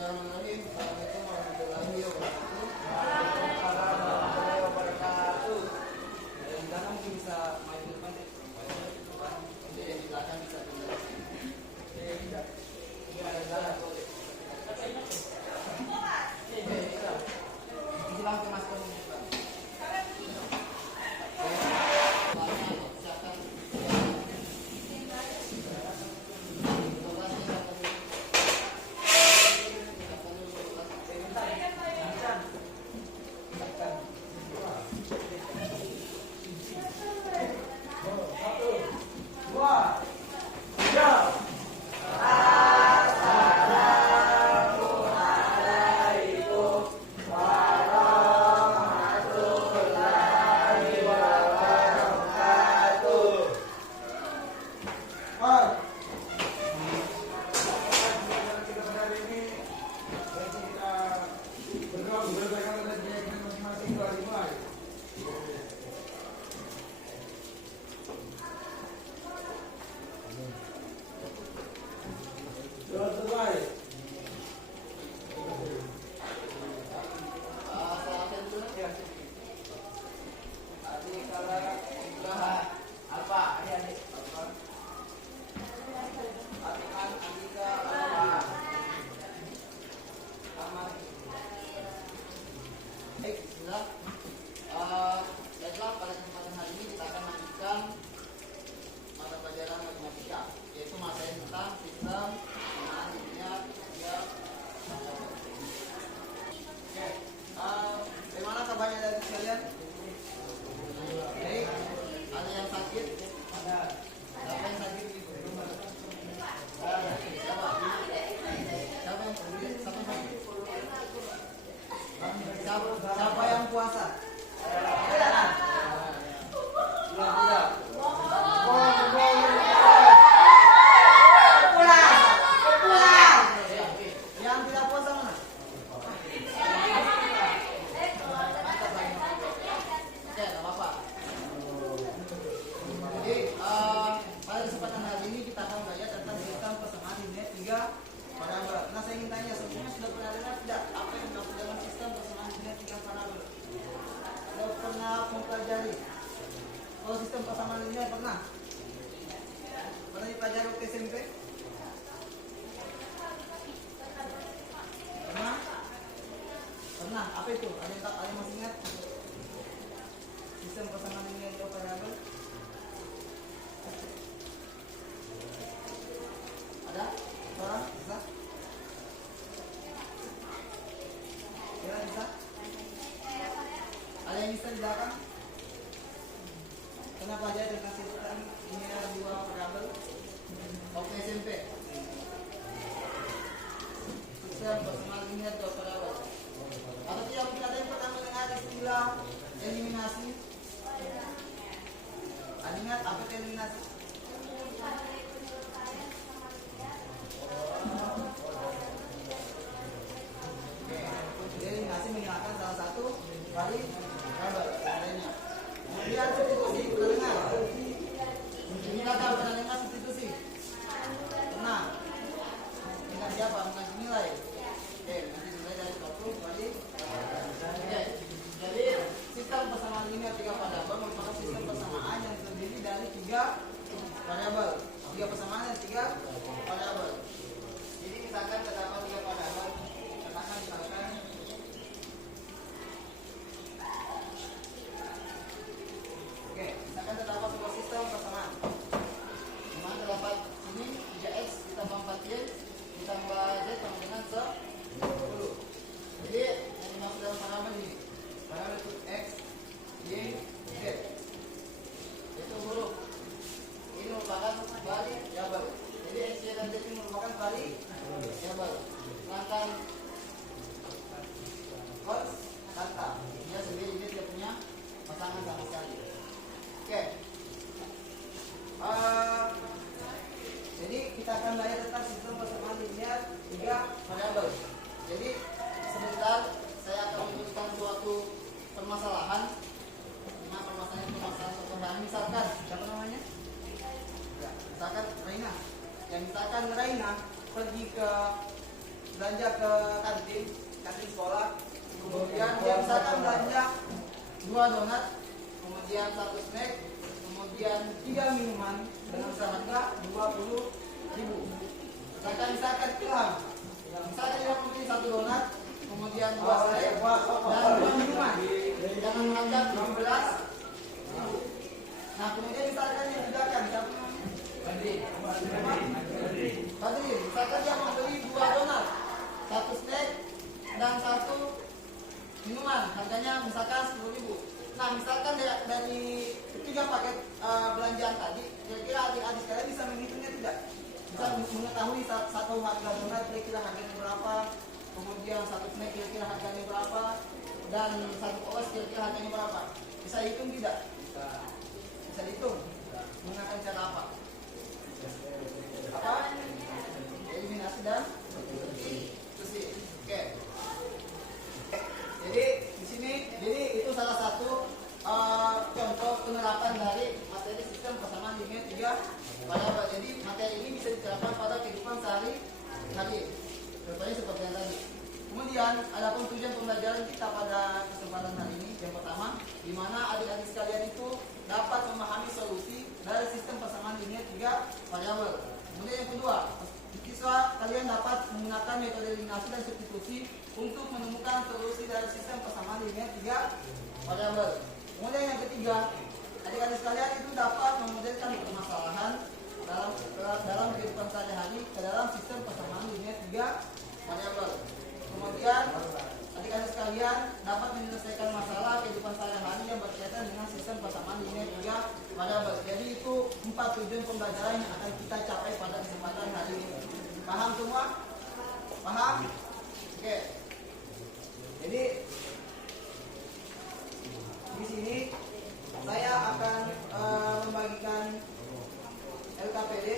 Bismillahirrahmanirrahim. Assalamualaikum warahmatullahi wabarakatuh. Waalaikumsalam warahmatullahi wabarakatuh. Dan dalam mungkin bisa main di depan deh. Untuk yang di belakang bisa pindah. Tidak. Ini ada jalan boleh. Bisa. Hilang ke masker ini. Baiklah, pada kesempatan hari ini kita akan lanjutkan mata pelajaran matematika, yaitu materi tentang sistem penggunaan linear tiga. Oke, bagaimana kabarnya dari kalian? Baik, ada yang sakit? Ada. Siapa yang sakit? Siapa? Siapa yang sakit? Siapa yang puasa? Yang tidak puasa mana? Oke, nggak apa-apa. Jadi pada kesempatan hari ini kita akan belajar tentang sistem persamaan linear tiga variabel. Nah, saya ingin tanya, sebelumnya sudah pernah dengar tidak apa yang dimaksud dengan sistem persamaan linear tiga variabel? Sudah pernah mempelajari? Kalau sistem persamaan linear pernah? Pernah dipelajari waktu SMP? Pernah? Pernah? Apa itu? Ada yang masih ingat? Sistem persamaan linear tiga variabel? Ada? Orang? Bisa? Kira bisa? Ada yang bisa di belakang? Kenapa aja dengan sistem linear dua variabel? Oke, SMP. Sistem persamaan linear dua variabel. Atau tidak mungkin ada yang pernah mendengar istilah eliminasi? Ada ingat apa itu eliminasi? Eliminasi menghilangkan salah satu variabel lainnya. Kemudian substitusi, pernah dengar? Pernah dengar substitusi? Pernah? Dengan siapa? Mengaji nilai. Oke, mengaji nilai dari 20 kali. Oke, jadi sistem persamaan linear tiga variabel merupakan sistem persamaan yang terdiri dari tiga variabel. Tiga persamaan dan tiga variabel. Jadi misalkan terdapat tiga variabel, katakan misalkan misalkan terdapat sebuah sistem persamaan di mana terdapat ini 3x ditambah 4y ditambah z sama dengan 10. Jadi yang dimaksud dalam variabel ini variabel itu x, y, z. Itu huruf. Ini merupakan variabel. Jadi x, y, dan z ini merupakan variabel. Sedangkan konstanta dia sendiri dia tidak punya pasangan sama sekali. Oke. Jadi kita akan belajar tentang sistem persamaan linear tiga variabel. Jadi sebentar saya akan menyebutkan suatu permasalahan. Nah, permasalahan itu masalah suatu hal. Misalkan siapa namanya? Ya, misalkan Raina. Yang misalkan Raina pergi ke belanja ke kantin sekolah, kemudian dia misalkan belanja 2 donat, kemudian 1 snack, kemudian 3 minuman dengan seharga 20.000. Misalkan Ilham, misalkan dia membeli 1 donat, kemudian 2 snack dan 2 minuman dengan harga 17.000. Nah, kemudian misalkan dia bedakan siapa namanya? Badri, misalkan dia membeli 2 donat, 1 snack dan 1 minuman, harganya misalkan 10.000. Nah, misalkan dari 3 paket belanjaan tadi, kira-kira adik-adik sekalian bisa menghitungnya tidak? Bisa mengetahui satu harga donat kira-kira harganya berapa, kemudian 1 snack kira-kira harganya berapa, dan 1 oles kira-kira harganya berapa? Bisa hitung tidak? Bisa dihitung. Menggunakan cara apa? Eliminasi dan substitusi. Oke. Jadi di sini, itu salah satu contoh penerapan dari materi sistem persamaan linear 3 variabel. Jadi materi ini bisa diterapkan pada kehidupan sehari-hari. Contohnya seperti yang tadi. Kemudian adapun tujuan pembelajaran kita pada kesempatan hari ini, yang pertama, di mana adik-adik sekalian itu dapat memahami solusi dari sistem persamaan linear 3 variabel. Kemudian yang kedua, siswa kalian dapat menggunakan metode eliminasi dan substitusi untuk menemukan solusi dari sistem persamaan linear 3 variabel. Kemudian yang ketiga, adik-adik sekalian itu dapat memodelkan permasalahan dalam kehidupan sehari-hari ke dalam sistem persamaan linear 3 variabel. Kemudian adik-adik sekalian dapat menyelesaikan masalah kehidupan sehari-hari yang berkaitan dengan sistem persamaan linear 3 variabel. Jadi itu 4 tujuan pembelajaran yang akan kita capai pada kesempatan hari ini. Paham semua? Paham? Oke. Jadi di sini saya akan membagikan LKPD,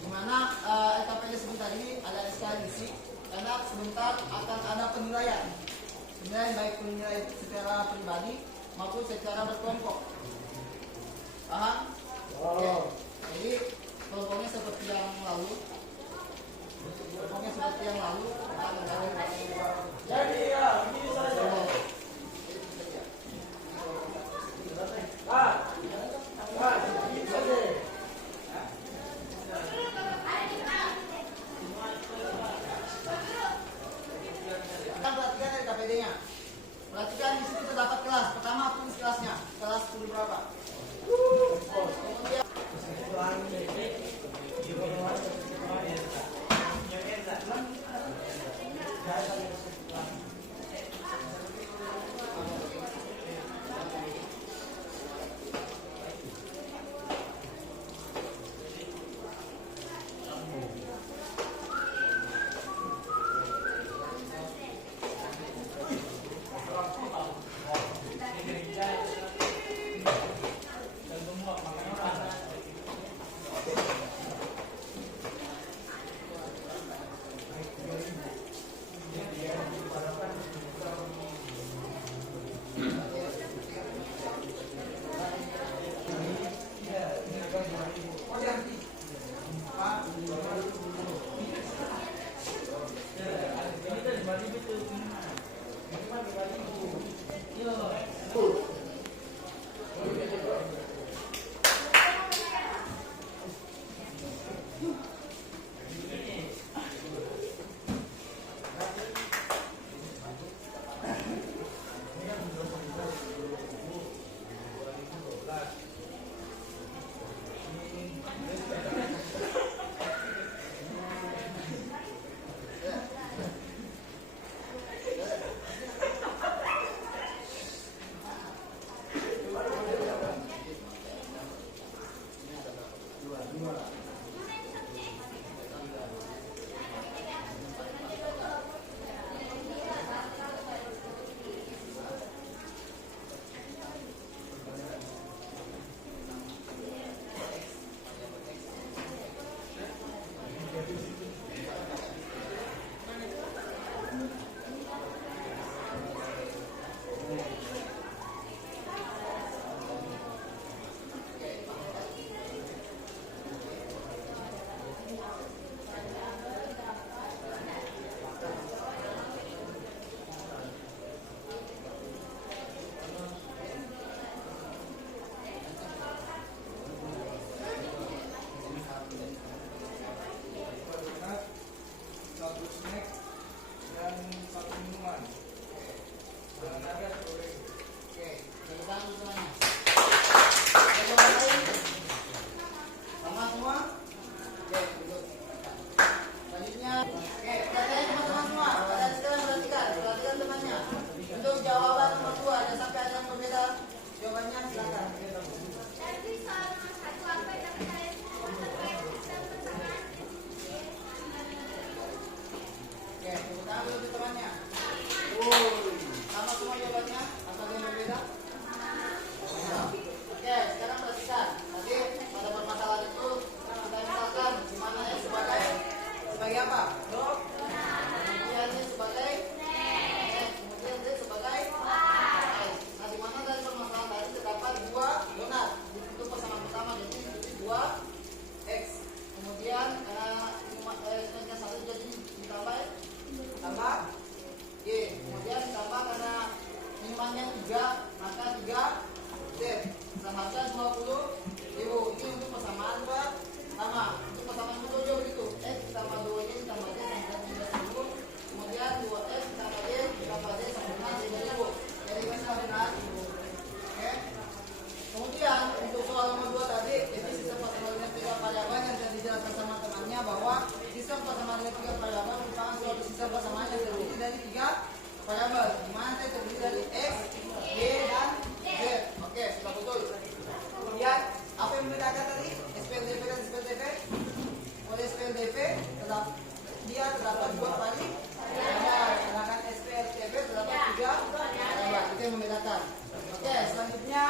di mana LKPD sebentar ini ada sekali isi, karena sebentar akan ada penilaian baik penilaian secara pribadi maupun secara berkelompok. Paham? Oke. Jadi kelompoknya seperti yang lalu. Jadi ya, begini saja. Kita perhatikan dari KPD-nya. Perhatikan di situ terdapat kelas. Pertama tulis kelasnya. Kelas 10 berapa? Kemudian apa? Dot. Kemudian ini sebagai X. Kemudian Z sebagai Y. Nah, di mana dari permasalahan tadi terdapat dua donat. Itu pasangan pertama, jadi itu 2X. Kemudian selanjutnya 1 jadi tambah Y. Kemudian ditambah karena minumannya 3, maka 3Z. Seharga 20.000. Ini untuk persamaan pertama. Untuk persamaan kedua juga begitu. X ditambah 2Y ditambah Z sama 30. Kemudian 2X ditambah Y ditambah Z sama dengan 3000. Jadi ini sama dengan 1000. Oke. Kemudian untuk soal nomor 2 tadi, jadi sistem persamaan nilai 3 variabel yang sudah dijelaskan sama temannya bahwa sistem persamaan nilai 3 variabel merupakan suatu sistem persamaan yang terdiri dari 3 variabel, di mana saya terdiri dari X, Y, dan Z. Oke, sudah betul. Kemudian apa yang membedakan tadi? SPLDP dan SPLDP. Oleh SPLDP dia terdapat 2 variabel, sedangkan SPLDP terdapat 3 variabel. Itu yang membedakan. Oke, selanjutnya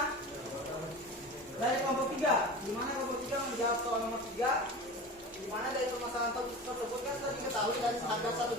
dari kelompok 3, di mana kelompok 3 menjawab soal nomor 3, di mana dari permasalahan tersebut kan sudah diketahui dari harga 1